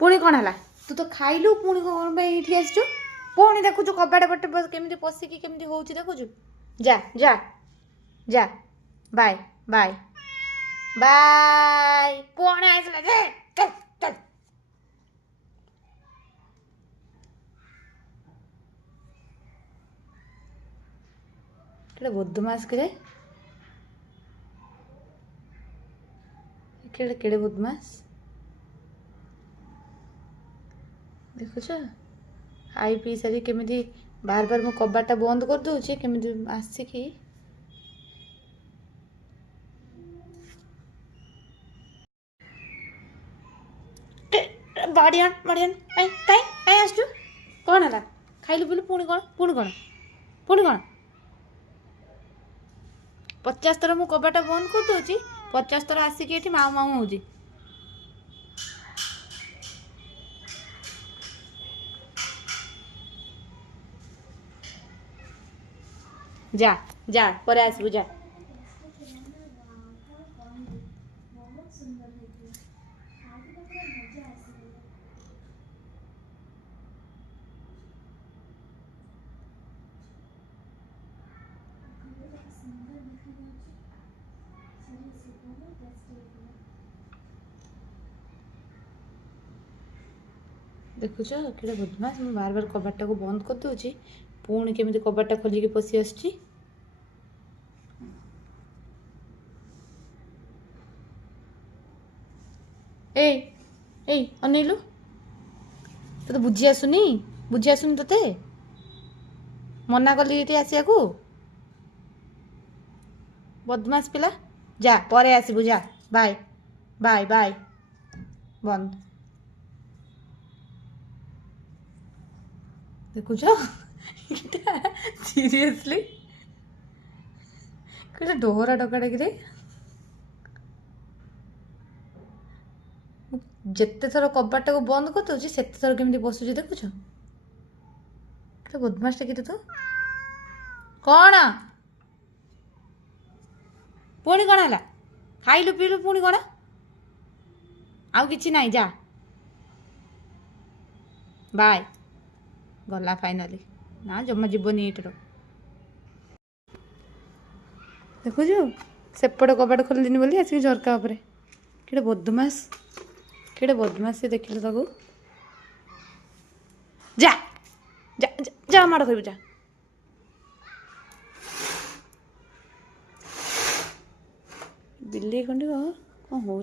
पुणी कौन है तू तो खाइलु पुणी कौन ये आस पुणी देखु कबाड़ पटे केमी पशिकी केमी हो देखु जा जा जा बाय बाय बाय पुणी आइसला जे चल चल केड़े बदमाश के केड़े केड़े बदमाश देखुच खाई पी सारी केमी बार बार मो कबाटा बंद कर दूची केमी आसिकी बाड़ियान बाड़ियान कहीं आसु कौन है खाइलु बोलू पुणी कौन पुणी कौन पुणी कौन 50 थर मु कबाटा बंद कर दूची 50 थर आसिकी एठी माऊ माऊ होजी जा जा पर आसबु जा देखुच कि बदमाश मुझे बार बार कबाटा को बंद कर दूची पुणी केमी कबाटा खोलिकी पशि आसुची ए अनेलु तो बुझी आसुनी तोते मना कली ये आसिया को बदमाश पिला जा परे आसबु जा बाय बाय बाय बंद देखुच सीरियसली कटा डोहरा डकाटा कि जिते थर कबाटा को बंद कर दूसरी से थर केमी बसुची देखुच बदमाश कि तू कौन पुणी कौन है खाइलु पीलु पुणी कौन आउ कि ना जा बाय गला फाइनाली ना जमा जीवन ये देखुचु सेपटे कबाट खोलनी बोली आसिक झरका उपर कि बदमाश से देखिल ताकू जा जा जा माड़ खाइबु जा बिल्ली खंडी कौन हो